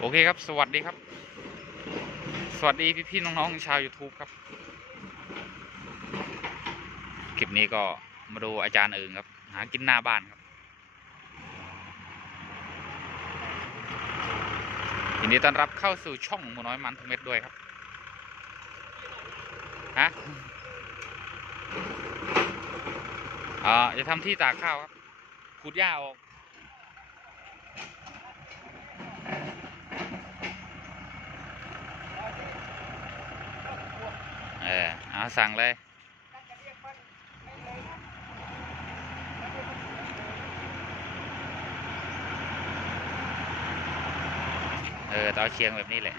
โอเคครับสวัสดีครับสวัสดีพี่ๆน้องๆชาว YouTube ครับคลิปนี้ก็มาดูอาจารย์เอิงครับหากินหน้าบ้านครับยินดีต้อนรับเข้าสู่ช่องหมูน้อยมันทุกเม็ดด้วยครับฮะจะทำที่ตากข้าวครับขุดหญ้าออกสั่งเลยต่อเชียงแบบนี้แหละ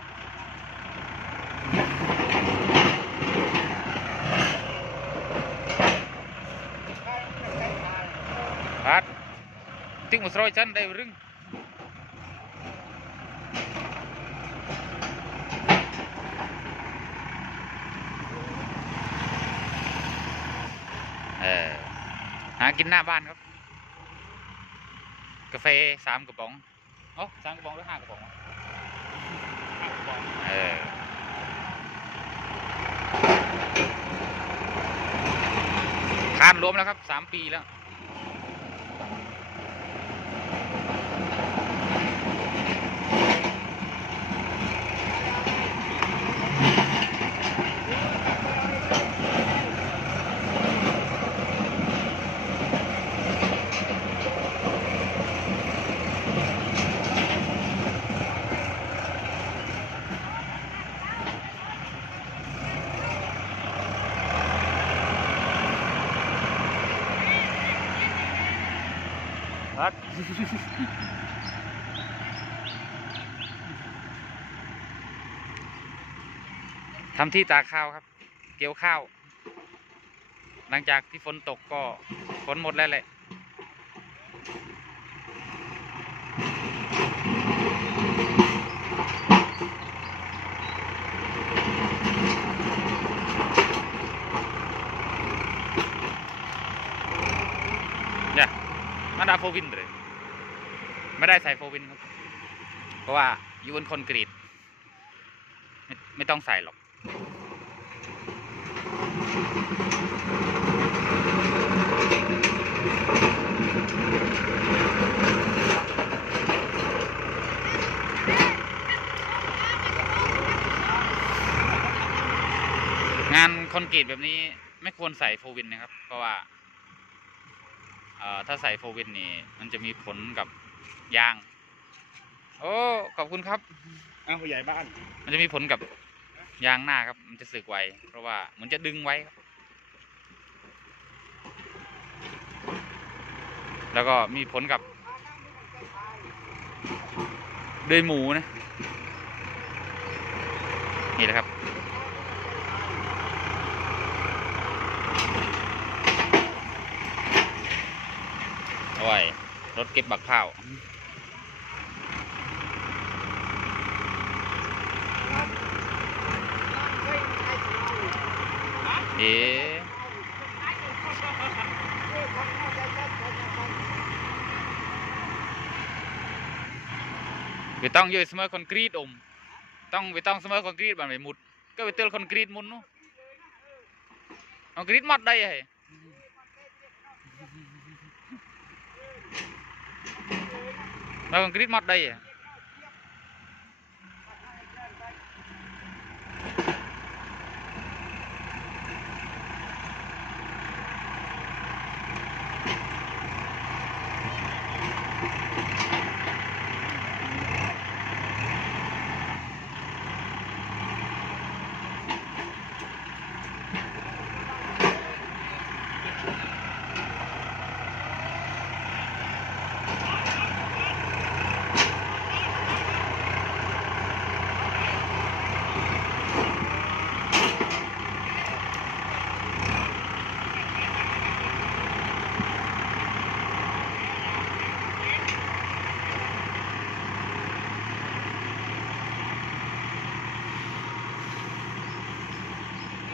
พัดติ๊กมุสโรยจันได้รึงหากินหน้าบ้านครับกาแฟ3 กระป๋อง3 กระป๋องหรือ5 กระป๋อง5 กระป๋องคานรวมแล้วครับ3 ปีแล้วครับทำที่ตากข้าวครับเกี่ยวข้าวหลังจากที่ฝนตกก็ฝนหมดแล้วแหละเนี่ยมาดาโฟวินเลยไม่ได้ใส่โฟวินครับเพราะว่าอยู่บนคอนกรีตไม่ต้องใส่หรอกงานคอนกรีตแบบนี้ไม่ควรใส่โฟวินนะครับเพราะว่าถ้าใส่โฟวินนี่มันจะมีผลกับยางโอ้ขอบคุณครับผู้ใหญ่บ้านมันจะมีผลกับยางหน้าครับมันจะสึกไวเพราะว่ามันจะดึงไว้ครับแล้วก็มีผลกับเดือยหมูนะนี่แหละครับโอ้ยรถเก็บบักข้าวไปต้องยืดเสมอคอนกรีตต้องไปต้องเสมอคอนกรีตแบบไม่มุดก็ไปเติมคอนกรีตมุนนู้คอนกรีตมัดได้เหรอแล้วคอนกรีตมัดได้เหรอ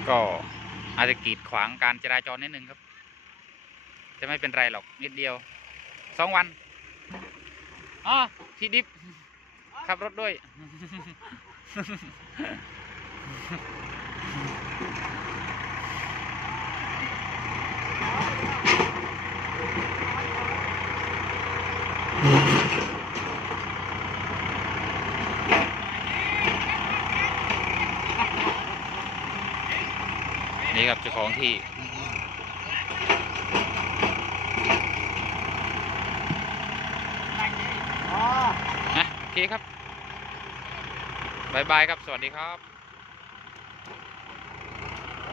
ก็อาจจะกีดขวางการจราจรนิดนึงครับจะไม่เป็นไรหรอกนิดเดียว2 วันที่ดิบ ขับรถด้วย นี่ครับเจ้าของที่โอเคครับ บ๊ายบายครับ สวัสดีครับ